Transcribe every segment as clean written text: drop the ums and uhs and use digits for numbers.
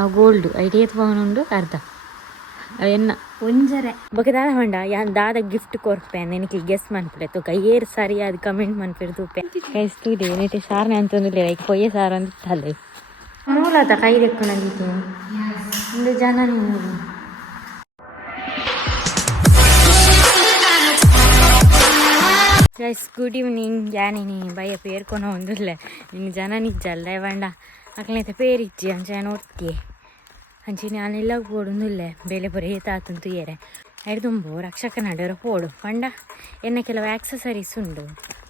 ಅವು ಗೋಲ್ಡ್ ಐಡಿಯತ್ ಪವನುಂಡು ಅರ್ಧ ಎನ್ನ ಒಂಜರೆ ಬೊಕ ದಾದ ಹೊಂಡ ಯಾನ್ ದಾದ ಗಿಫ್ಟ್ ಕೊರ್ಪೆ ನೆನಕಿ ಗೆಸ್ ಮನ್ಪುಲೆ ತುಕ ಏರ್ ಸರಿಯಾದ ಕಮೆಂಟ್ ಮನ್ಪಿರ್ ತೂಪೆ ಕೈ ಸ್ಟೂಡಿ ನೆಟಿ ಸಾರ್ನೆ ಅಂತಂದಿಲ್ಲ ಲೈಕ್ ಪೊಯ್ಯ ಸಾರು ಅಂತ ತಲೆ ಮೂಲತ ಕೈ ದೆಕ್ಕು ನಂದಿತ್ತು ಒಂದು ಜನನೀನ ಗೈಸ್ ಗುಡ್ ಈವ್ನಿಂಗ್ ಯಾನಿನಿ ಬಯ್ಯ ಪೇರ್ಕೊನ ಒಂದುಲ್ಲೆ ನಿಂಗೆ ಜನ ನಿಜ್ಜಲ್ಲ ಬಂಡ ಅಕ್ಲೈತೆ ಪೇರಿಜ್ಜಿ ಅಂಚೆ ನೋಡ್ತೀಯ ಅಂಚೆ ನಾನೆಲ್ಲ ಪೋಡುಂದುಲ್ಲೆ ಬೇಲೆ ಬರೀ ತಾತಂತು ಏರೆ ಎಡ್ದುಂಬು ರಕ್ಷಕ ನಡೋರ ಪೋಡು ಪಂಡ ಎನ್ನ ಕೆಲವು ಆಕ್ಸಸರೀಸ್ ಉಂಡು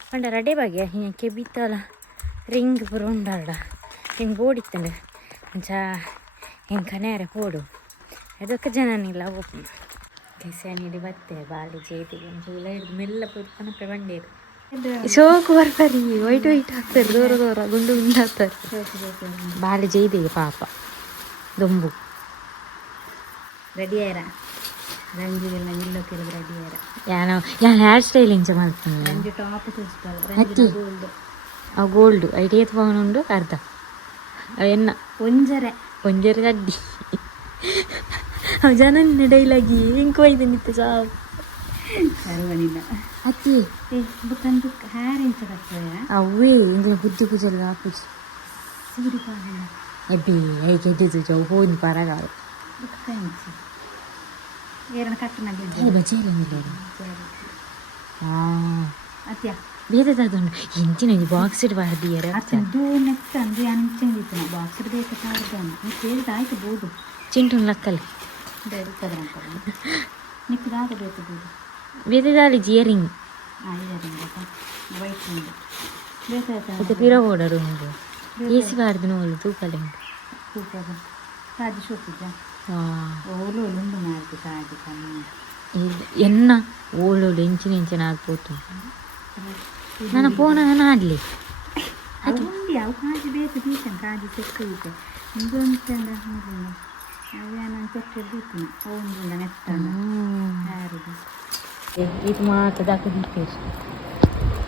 ಪಂಡ ರಡೆ ಬಗೆ ಹಿಂಗೆ ಬಿತ್ತಲ ರಿಂಗ್ ಪುರ ಉಂಡಾಡ ಹಿಂಗೆ ಬೋಡಿತ್ತಂಡು ಅಂಚ ಹಿಂಗೆ ಕನ್ಯಾರೆ ಪೋಡು ಅದಕ್ಕೆ ಜನನಿಲ್ಲ ಒಪ್ಪು ಕೆಸನಿಡಿ ಬತ್ತೆ ಬಾಲಿ ಜೇತಿಗೆ ಚೂಲ ಹಿಡಿದು ಮೆಲ್ಲ ಪುರ್ಪನಪ್ಪೆ ಬಂಡೇರು ಶೋಕು ಬರ್ಬರಿ ವೈಟ್ ವೈಟ್ ಹಾಕ್ತಾರೆ ದೂರ ದೂರ ಗುಂಡು ಗುಂಡು ಹಾಕ್ತಾರೆ ಬಾಲಿ ಜೈದಿಗೆ ಪಾಪ ದೊಂಬು ರೆಡಿ ಆಯ್ರ ರಂಜಿಗೆಲ್ಲ ನಿಲ್ಲೋಕೆಲ್ಲ ರೆಡಿ ಆಯ್ರ ಯಾನು ಹೇರ್ ಸ್ಟೈಲ್ ಇಂಚ ಮಾಡ್ತೀನಿ ರಂಜು ಟಾಪ್ ಅಕ್ಕಿ ಅವು ಗೋಲ್ಡ್ ಐಡಿಯತ್ ಪವನುಂಡು ಅರ್ಧ ಎನ್ನ ಒಂಜರೆ ಅಡ್ಡಿ ಅವು ಜನನ ಡೈಲಾಗಿ ಹೆಂಗೆ ಒಯ್ದು ನಿಂತು ಸಾವು ಅಕ್ಕಿ ಬುಕ್ಕಂದು ಹ್ಯಾರ್ ಇಂಚ ಅವೇ ಎಂಗ್ಲ ಬುದ್ಧಿ ಪೂಜೆಲ್ಲ ಹಾಕುಜಿ ಸೂರಿ ಪಾಲ ಎಬ್ಬಿ ಐಕೆ ಎದ್ದಿದ್ದು ಜವು ಹೋಗಿ ಪರಗಾರು ಬುಕ್ಕ ಇಂಚಿ ಏರನ ಕಟ್ಟನಾಗಿ ಬಜೆಲ್ಲ ಅತ್ಯ ಬೇರೆ ತಗೊಂಡು ಎಂಚಿನ ಬಾಕ್ಸ್ ಇಡ್ ಬಾರ್ದಿಯರ ಅದು ನೆಕ್ಸ್ಟ್ ಅಂದ್ರೆ ಅಂಚಿಂದಿತ್ತು ನಾ ಬಾಕ್ಸ್ ಇಡ್ ಬೇಕಾಗ್ತಾನೆ ನೀವು ಕೇಳಿದ ಆಯ್ತು ಬೋದು ಚಿಂಟು ಲಕ್ಕಲ್ಲಿ ಬೇಡ್ತದ್ರಂತ ನಿಕ್ಕದಾಗಬೇಕು ಬೋದು ಬೇರೆ ದಾಳಿ ಜಿಯರಿಂಗ್ ವೈಟ್ ಉಂಟು ಮತ್ತೆ ಪಿರ ಓಡರು ಉಂಟು ಏಸಿ ಬಾರ್ದು ನೋಡು ತೂಕಲೆ ಸೂಪರ್ ಕಾಜಿ ಶೋಪಿದ್ದ ಓಲು ಉಂಡು ಮಾಡ್ತಿ ಕಾಜಿ ಕಮ್ಮಿ ಎನ್ನ ಓಳೋಳು ಎಂಚಿನ ಆಗ್ಬೋದು ನನ್ನ ಫೋನ್ ನಾನು ಆಡಲಿ ಅದು ಉಂಡಿ ಅವು ಕಾಜಿ ಬೇಕು ತೀಸನ್ ಕಾಜಿ ಸಿಕ್ಕೈತೆ ಇದೊಂದು ನಾನು ತೊಟ್ಟೆ ಬೀತೀನಿ ಒಂದು ನೆತ್ತಂಡ ಯಾರಿದು ಇದು ಮಾತ್ರ ದಾಖಲಿಕ್ಕೆ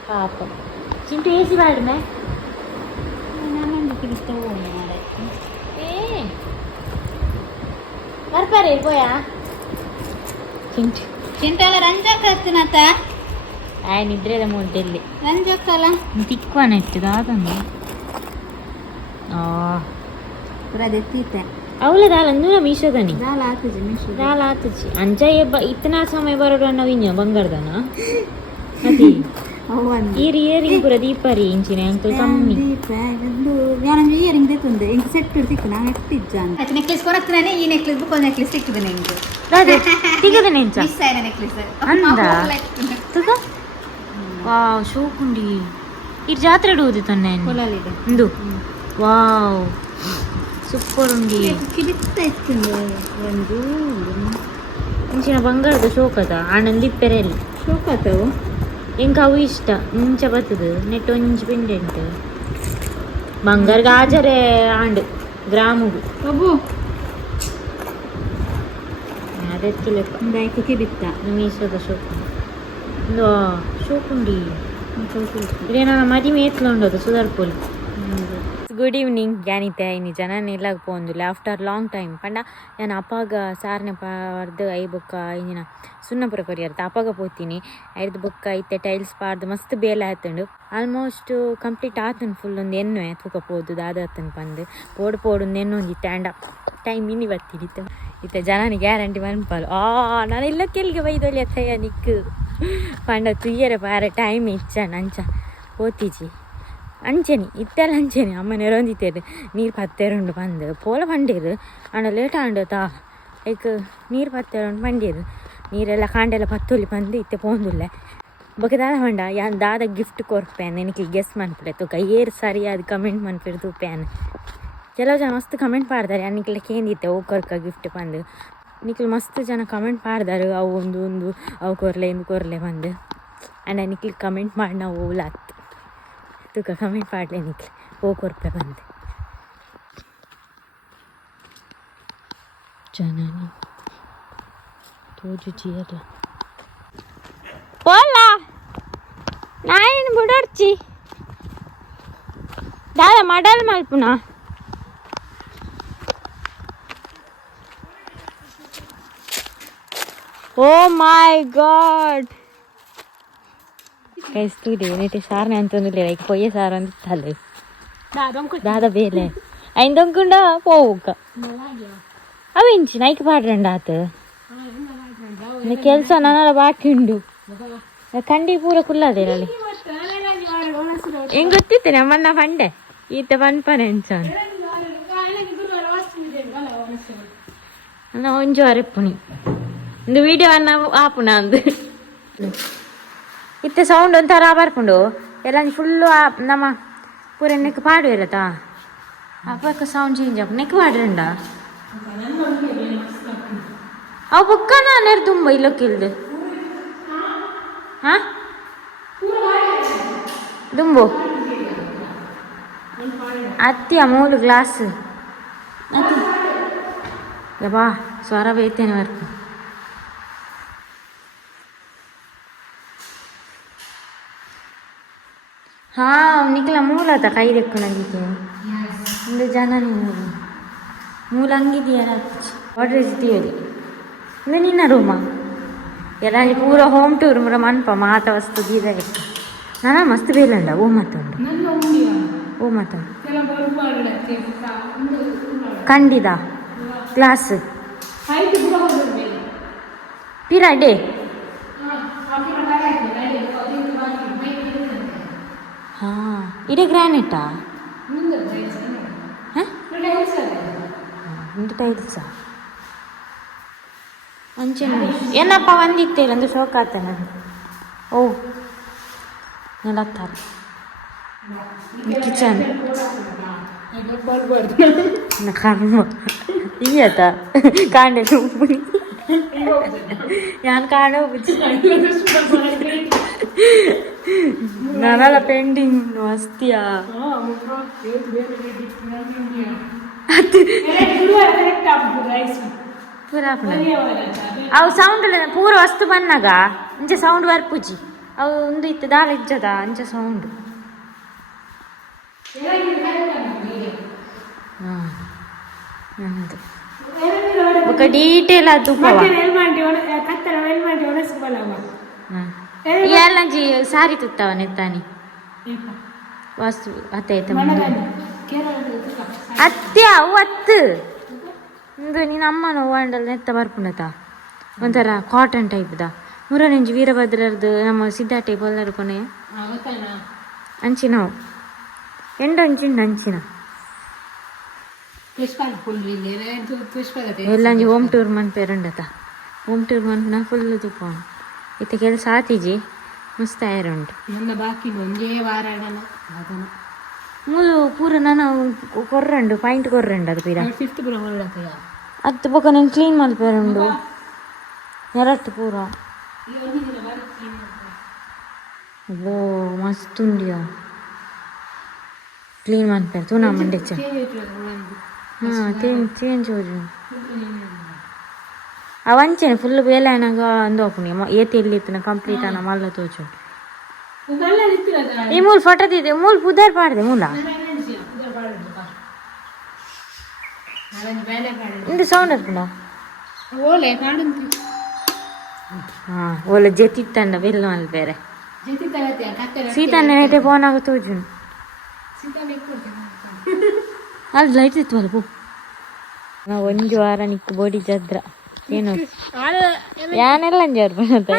ಪಾಪ ಚಿಂಟು ಏಸಿ ಬಾಡ್ಮೆ ನಾನು ಕಿಡಿಸ್ತಾ ಹೋಗಿ ಮಾರೆ ಬರ್ಬಾರೆ ಇರ್ಬೋಯಾ ಚಿಂಟೆಲ್ಲ ರಂಜಾಕ ಹತ್ತಿನತ್ತ ನಿದ್ರೆದ ಮೂಟೆಲ್ಲಿ ರಂಜಾಕಲ್ಲ ತಿಕ್ವಾನ ಇರ್ತದ ಅದನ್ನು ಪೂರ ದೆತ್ತೀತೆ ಅವಳ ದಾಲಂದು ಮೀಶೋದನಿ ದಾಲ್ ಆತುಜಿ ಅಂಜಾಯ ಇತ್ತನಾ ಸಮಯ ಬರೋಡು ಅನ್ನೋ ವಿನ್ಯ ಬಂಗಾರದನ ಅದಿ ಇಯರಿಂಗ್ ಪೂರ ದೀಪಾರಿ ಇಂಚಿನ ಅಂಕಲ್ ಕಮ್ಮಿ ഞാനൊരു ഇയറിംഗ് തെറ്റുണ്ട് എനിക്ക് സെറ്റ് എടുത്തിട്ട് ഞാൻ എത്തിച്ചാണ് നെക്ലേസ് കുറച്ചിനെ ഈ നെക്ലേസ് ബുക്ക് നെക്ലേസ് ഇട്ടിരുന്നു എനിക്ക് ಅದೇ ತಿಗದ ನೆಂಚ മിസ്സായ നെക്ലേസ് ಅಂದ ತುಗ ವಾವ್ ಶೋಕುಂಡಿ ಈ ಜಾತ್ರೆ ಇಡುವುದು ತನ್ನೆ കൊള്ളാലിട്ട് ಇಂದು ವಾವ್ ಸೂಪರ್ ಉಂಡಿ ಕಿಡಿತ ಇತ್ತು ಒಂದು ಇಂಚಿನ ಬಂಗಾರದ ಶೋಕದ ಆನಂದ್ ಇಪ್ಪೆರೆಲ್ಲಿ ಶೋಕಾತವು ಎಂಕ ಅವು ಇಷ್ಟ ಮುಂಚೆ ಬರ್ತದ ನೆಟ್ ಒಂಜಿ ಪಿಂಡೆಂಟ್ ಬಂಗಾರ ಗಾಜರೆ ಆಂಡ್ ಗ್ರಾಮುಗು ಅಬ್ಬು ಅದೆತ್ತಿಲೆಪ್ಪ ಬಾಯ್ಕು ಕಿಡಿತ ಮೀಸೋದ ಶೋಕು ಒಂದು ಶೋಕುಂಡಿ ಇದೇನ ಮದಿಮೆ ಏತ್ಲ ಉಂಡದು ಸುಧಾರ್ಪೋಲಿ ಗುಡ್ ಈವ್ನಿಂಗ್ ಯಾನಿತೆ ಇನ್ನು ಜನನೆಲ್ಲ ಪೋಂದುಲ್ಲ ಆಫ್ಟರ್ ಲಾಂಗ್ ಟೈಮ್ ಪಂಡ ನಾನು ಅಪ್ಪಾಗ ಸಾರನೆ ಪಾರ್ದು ಐ ಬೊಕ್ಕ ಇಂಜಿನ ಸುಣ್ಣಪುರ ಕೊರಿಯರ್ದ ಅಪ್ಪಾಗ ಪೋತೀನಿ ಐದು ಬೊಕ್ಕ ಐತೆ ಟೈಲ್ಸ್ ಪಾರ್ದು ಮಸ್ತ್ ಬೇಲೆ ಆಯ್ತಂಡು ಆಲ್ಮೋಸ್ಟ್ ಕಂಪ್ಲೀಟ್ ಆತನು ಫುಲ್ ಒಂದು ಎಣ್ಣೆ ತೂಕ ಪೋದು ದಾದ ಹತ್ತನು ಬಂದು ಪೋಡು ಎಣ್ಣೆ ಒಂದು ಟ್ಯಾಂಡ ಟೈಮ್ ಇನ್ನಿ ಬರ್ತಿಡಿತ್ತು ಇತ್ತೆ ಜನನಿ ಗ್ಯಾರಂಟಿ ಮನ್ಪಲ್ ನಾನು ಎಲ್ಲ ಕೆಲ್ಗೆ ಬೈದೊಳ್ಳಿ ಅತ್ತಯ್ಯ ನಿಕ್ಕು ಪಂಡ ತುಯ್ಯರೆ ಪಾರ ಟೈಮ್ ಇಚ್ಚ ಅಂಚ ಓತಿಜಿ ಅಂಚೆನಿ ಇತ್ತೆಲ್ಲ ಅಂಚೆನಿ ಅಮ್ಮನೇರು ಒಂದಿತ್ತೇರು ನೀರು ಪತ್ತೆರುಂಡು ಬಂದು ಪೋಲ ಬಂಡೇರು ಅಣ್ಣ ಲೇಟ್ ಆಂಡತಾ ಲೈಕ್ ನೀರು ಪತ್ತೆರುಂಡು ಬಂಡೇರು ನೀರೆಲ್ಲ ಕಾಂಡೆಲ್ಲ ಪತ್ತೊಲಿ ಬಂದು ಇತ್ತೆ ಪೋಂದುಲ್ಲೆ ಬೊಕ ದಾದ ಹೊಂಡ ಯಾನ್ ದಾದ ಗಿಫ್ಟ್ ಕೊರ್ಪೆ ನೆನಕಿ ಗೆಸ್ ಮನ್ಪುಲೆ ತುಕ ಏರ್ ಸರಿಯಾದ ಕಮೆಂಟ್ ಮನ್ಪಿರ್ ತೂಪೇನ್ ಕೆಲವು ಜನ ಮಸ್ತ್ ಕಮೆಂಟ್ ಪಾಡ್ದಾರೆ ಅನ್ನಿಕ್ಲೆ ಕೇಂದಿತ್ತೆ ಅವು ಕೊರ್ಕ ಗಿಫ್ಟ್ ಬಂದು ನಿಕ್ಲು ಮಸ್ತ್ ಜನ ಕಮೆಂಟ್ ಪಾಡ್ದಾರು ಅವು ಒಂದು ಅವು ಕೊರ್ಲೆ ಇಂದು ಕೊರ್ಲೆ ಬಂದು ಆ್ಯಂಡ್ ನಿಕ್ಲಿ ಕಮೆಂಟ್ ಮಾಡಿ ನಾವು ಓಲಾತ್ ತುಕ ಕಮೆಂಟ್ ಪಾಡ್ಲೆ ನಿಕ್ಲೆ ಓ ಕೊರ್ಪೆ ಬಂದು ಜನನಿ ತೋಜುಜಿಯಲ್ಲ ಪೋಲ ನಾಯನ್ ಬುಡರ್ಚಿ ದಾದ ಮಡಲ್ ಮಲ್ಪುನ ಓ ಮೈ ಗಾಡ್ ಕೈಸ್ತೂರಿ ನೀಟಿ ಸಾರನೆ ಅಂತಂದಿಲ್ಲ ಈಗ ಪೊಯ್ಯ ಸಾರು ಅಂದಿತ್ತಲ್ಲ ದಾದ ಬೇಲೆ ఆయన దొంగకుండా పోవుక అవి ఇంచి నైకి పాడరండి ఆత ಕೆಲಸ ನನ್ನ ಬಾಕಿಂಡು ಕಂಡಿ ಪೂರ ಕುಲ್ಲದೆ ಅಲ್ಲಿ ಹೆಂಗ್ ಗೊತ್ತಿತ್ತೆ ನಮ್ಮನ್ನ ಪಂಡೆ ಈತ ಪನ್ಪನೆ ಅನ್ಸನ್ ಒಂಜು ಅರೆಪ್ಪುನಿ ಒಂದು ವಿಡಿಯೋವನ್ನ ಆಪುನ ಅಂದು ಇತ್ತೆ ಸೌಂಡ್ ಒಂಥರ ಬರ್ಕೊಂಡು ಎಲ್ಲ ಫುಲ್ಲು ನಮ್ಮ ಪೂರ ನೆಕ್ ಪಾಡು ಇರತ್ತಾ ಅಪ್ಪಕ್ಕ ಸೌಂಡ್ ಚೇಂಜ್ ಆಗ ನೆಕ್ ಪಾಡ್ರಂಡ ಅವು ಬುಕ್ಕ ನಾನು ತುಂಬ ಇಲ್ಲಕ್ಕಿಲ್ದು ಹಾ ದುಂಬು ಅತ್ತಿಯ ಮೂಲು ಗ್ಲಾಸ್ ಬಾ ಸ್ವರ ಬೇಯ್ತೇನೆ ವರ್ಕು ಹಾ ನಿಕ್ಲ ಮೂಲತ ಕೈ ದೆಕ್ಕು ನಂಗಿದ್ದೇನೆ ಒಂದು ಜನನಿನ ಮೂಲ ಹಂಗಿದೆಯಲ್ಲ ಆರ್ಡ್ರ್ ಇದ್ದೀಯಲ್ಲಿ ಇದು ನಿನ್ನ ರೂಮ ಎಲ್ಲ ಪೂರ ಹೋಮ್ ಟೂರ್ ಮುರ ಮನ್ಪ ಮಾತ ವಸ್ತು ಬೀದ ನಾನು ಮಸ್ತ್ ಬೇಲಂಡ ಓ ಮಾತಂಡು ಓ ಮಾತಂಡು ಕಂಡಿದ ಕ್ಲಾಸ್ ಪಿರ ಡೇ ಹಾಂ ಇಡೇ ಗ್ರಾನೈಟಾ ಇಂದು ಟೈಲ್ಸಾ ಅಂಚೆ ಏನಪ್ಪ ಒಂದಿತ್ತೇಲ್ಲ ಒಂದು ಶೋಕಾತ ನಾನು ಓ ನಲತ್ತಾರ ಕಿಚನ್ ಕರ್ಮ ಈಯತ ಕಾಂಡೆ ഞാൻ കാണോ ನಾನಲ್ಲ ಪೆಂಡಿಂಗ್ ಅಸ್ತಿಯಾ ಅವು ಸೌಂಡ್ ಪೂರ ವಸ್ತು ಬನ್ನಾಗ ಅಂಚೆ ಸೌಂಡ್ ಬರ್ಪುಜಿ ಅವು ಒಂದು ಇತ್ತು ದಾಳ ಇಜ್ಜದ ಅಂಚೆ ಸೌಂಡ್ ನನ್ನದು ఒక డీటెయిల్ అతుకోవా ఇయాలంజి సారీ ತುತ್ತವ ನೆತ್ತಾನಿ ವಸ್ತು ಅತ್ತೆ ಅತ್ತೆ ಅವು ಅತ್ತು ಇಂದು ನೀನು ಅಮ್ಮನ ಹೂವಂಡಲ್ ನೆತ್ತ ಬರ್ಪುಣತ ಒಂಥರ ಕಾಟನ್ ಟೈಪ್ದ ಮುರನೆಂಜಿ ವೀರಭದ್ರದ್ದು ನಮ್ಮ ಸಿದ್ಧ ಟೈಪ್ ಎಲ್ಲರೂ ಕೊನೆ ಅಂಚಿನವು ಎಂಡೊಂಚಿಂಡು ಅಂಚಿನ ಎಲ್ಲಂಜಿ ಹೋಮ್ ಟೂರ್ ಮನ್ಪೇರುಂಡತ ಹೋಮ್ ಟೂರ್ ಮನ್ಪುನ ಫುಲ್ ತುಪ್ಪೋಣ ಇತ್ತ ಕೆಲಸ ಆತಿಜಿ ಮಸ್ತ್ ಆಯರುಂಟು ಮೂಲು ಪೂರ ನಾನು ಕೊರ್ರಂಡು ಪಾಯಿಂಟ್ ಕೊರ್ರಂಡು ಅದು ಪೀರ ಅದು ಪಕ್ಕ ನಾನು ಕ್ಲೀನ್ ಮಲ್ಪೇರುಂಡು ಎರಟ್ಟು ಪೂರ ಓ ಮಸ್ತ್ ಉಂಡಿಯ ಕ್ಲೀನ್ ಮನ್ಪೇರು ತೂನ ಮಂಡೆಚ್ಚ ಹಾಂ ಚೇಂಜ್ ಹೋಜು ಅವಂಚೆನೆ ಫುಲ್ ಬೇಲಾಯನಾಗ ಅಂದೋಪುನಿ ಏತಿ ಎಲ್ಲಿತ್ತು ಕಂಪ್ಲೀಟ್ ಅನ್ನ ಮಲ್ಲ ತೋಚು ಈ ಮೂಲ ಫೋಟೋದಿದೆ ಮೂಲ ಪುದರ್ ಪಾಡ್ದೆ ಮೂಲ ಇಂದು ಸೌಂಡ್ ಅರ್ಪುಂಡ ಹಾಂ ಓಲೆ ಜೆತಿತ್ತಂಡ ಬೆಲ್ಲ ಮಲ್ ಬೇರೆ ಸೀತಾನೆ ಫೋನ್ ಆಗ ತೋಜು ಅಲ್ಲಿ ಲೈಟ್ ಇತ್ತು ಅಲ್ಲ ಪೂ ನಾವು ಒಂದು ವಾರ ನಿಕ್ಕು ಬೋಡಿ ಜದ್ರ ಏನು ಯಾನೆಲ್ಲ ಅಂಜಾರು ಬರುತ್ತೆ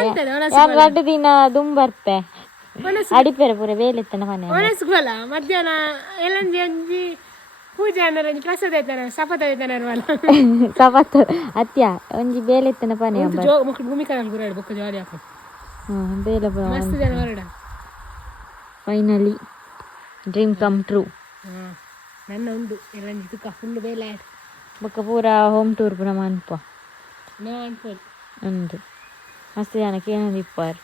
ಯಾರು ರಡ್ಡು ದಿನ ದುಂಬರ್ಪೆ ಅಡಿಪೇರೆ ಪೂರ ಬೇಲೆತ್ತನ ಮನೆ ಮಧ್ಯಾಹ್ನ ಎಲ್ಲಂಜಿ ಅಂಜಿ ಪೂಜೆ ಅಂದ್ರೆ ಪ್ರಸಾದ ಐತಾನ ಸಪತ ಐತಾನ ಸಪತ್ ಅತ್ಯ ಒಂಜಿ ಬೇಲೆತ್ತನ ಪನೆ ಭೂಮಿ ಕಾಲ ಗುರಾಡು ಬೊಕ್ಕ ಜಾಲಿ ಹಾಕು ಬೇಲೆ ಮಸ್ತ್ ಜನ ಹೊರಡ ಫೈನಲಿ ಡ್ರೀಮ್ ಕಮ್ ಟ್ರೂ ನನ್ನ ಉಂಡು ಎಲ್ಲಂಜಿ ತುಕ್ಕ ಫುಲ್ ಬೇಲೆ ಬೊಕ್ಕ ಪೂರ ಹೋಮ್ ಟೂರ್ ಪುರ ಮನ್ಪ ಉಂದು ಮಸ್ತ್ ಜನಕ್ಕೆ ಏನೊಂದು ಇಪ್ಪಾರು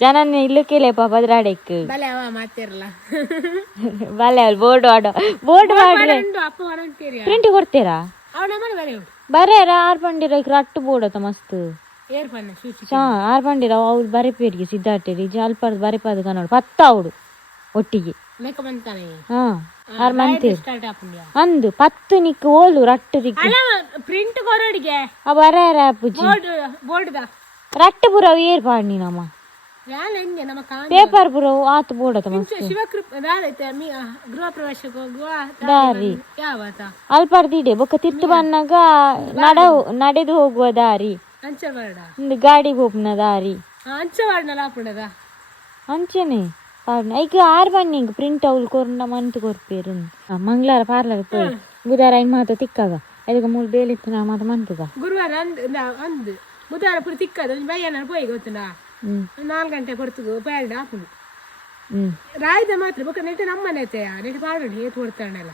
ಜನನ್ನ ಇಲ್ಲಕ್ಕಿಲ್ಲಪ್ಪ ಭದ್ರಾಡೆಕ್ ಬಲೆ ಅವ ಮಾತಿರಲ್ಲ ಬಲೆ ಅಲ್ಲಿ ಬೋರ್ಡ್ ಬೋರ್ಡ್ ಮಾಡ್ರೆ ಪ್ರಿಂಟ್ ಕೊಡ್ತೀರಾ ಬರೇರ ಆರ್ ಪಂಡಿರ ರಟ್ಟು ಬೋರ್ಡ್ ಆತ ಮಸ್ತ್ ಆರ್ ಪಂಡಿರ ಅವ್ರು ಬರೆಪೇರಿಗೆ ಸಿದ್ಧಾರ್ಥರಿ ಅಲ್ಪರ್ದು ಬರೆಪಾದ ಕನ್ನಡ ಪತ್ತ ಅವಡು ಒಟ್ಟಿಗೆ ಆರು ಮಂತಿ ಅಂದು 10 ನಿಕ್ ಓಲು ರಟ್ಟು ದಿಕ್ಕು ಪ್ರಿಂಟ್ ಕೊರಡಿಗೆ ಬರ ಆಪುಜಿ ರಟ್ಟು ಪುರ ಏರ್ಪಾಡಿ ನಮ್ಮ ಪೇಪರ್ ಪುರ ಆತು ಬೋಡತ ಗೃಹ ಪ್ರವೇಶಕ್ಕೆ ಹೋಗುವ ದಾರಿ ಅಲ್ಪರ್ದಿಡೆ ಬೊಕ್ಕ ತಿತ್ತು ಬನ್ನಾಗ ನಡೆದು ಹೋಗುವ ದಾರಿ ಒಂದು ಗಾಡಿಗೆ ಹೋಗ್ನ ದಾರಿ ಅಂಚೆನೆ ಈಗ 6 ಬನ್ನಿ ಪ್ರಿಂಟ್ ಅವ್ಲು ಕೊರ್ನ ಮಂತ್ ಕೊರ್ಪೇರು ಮಂಗಳವಾರ ಪಾರ್ಲರ್ ಪೋಯಿ ಬುಧವಾರ ಐನ್ ಮಾತ ತಿಕ್ಕಾಗ ಅದಕ್ಕೆ 3 ಬೇಲೆ ಇತ್ತು ನಾ ಮಾತ ಮಂತುಗ ಗುರುವಾರ ಅಂದು ಬುಧವಾರ ಪುರ ತಿಕ್ಕದ ಬಯ್ಯನ ಪೋಯಿ ಗೊತ್ತುನಾ 4 ಗಂಟೆ ಕೊಡ್ತು ಬೇಡ ಹಾಕುದು ರಾಯ್ದ ಮಾತ್ರ ಬೊಕ್ಕ ನೆಟ್ಟು ನಮ್ಮನೆ ನೆಟ್ಟು ಪಾಡು ಏತ್ ಕೊಡ್ತಾಣಲ್ಲ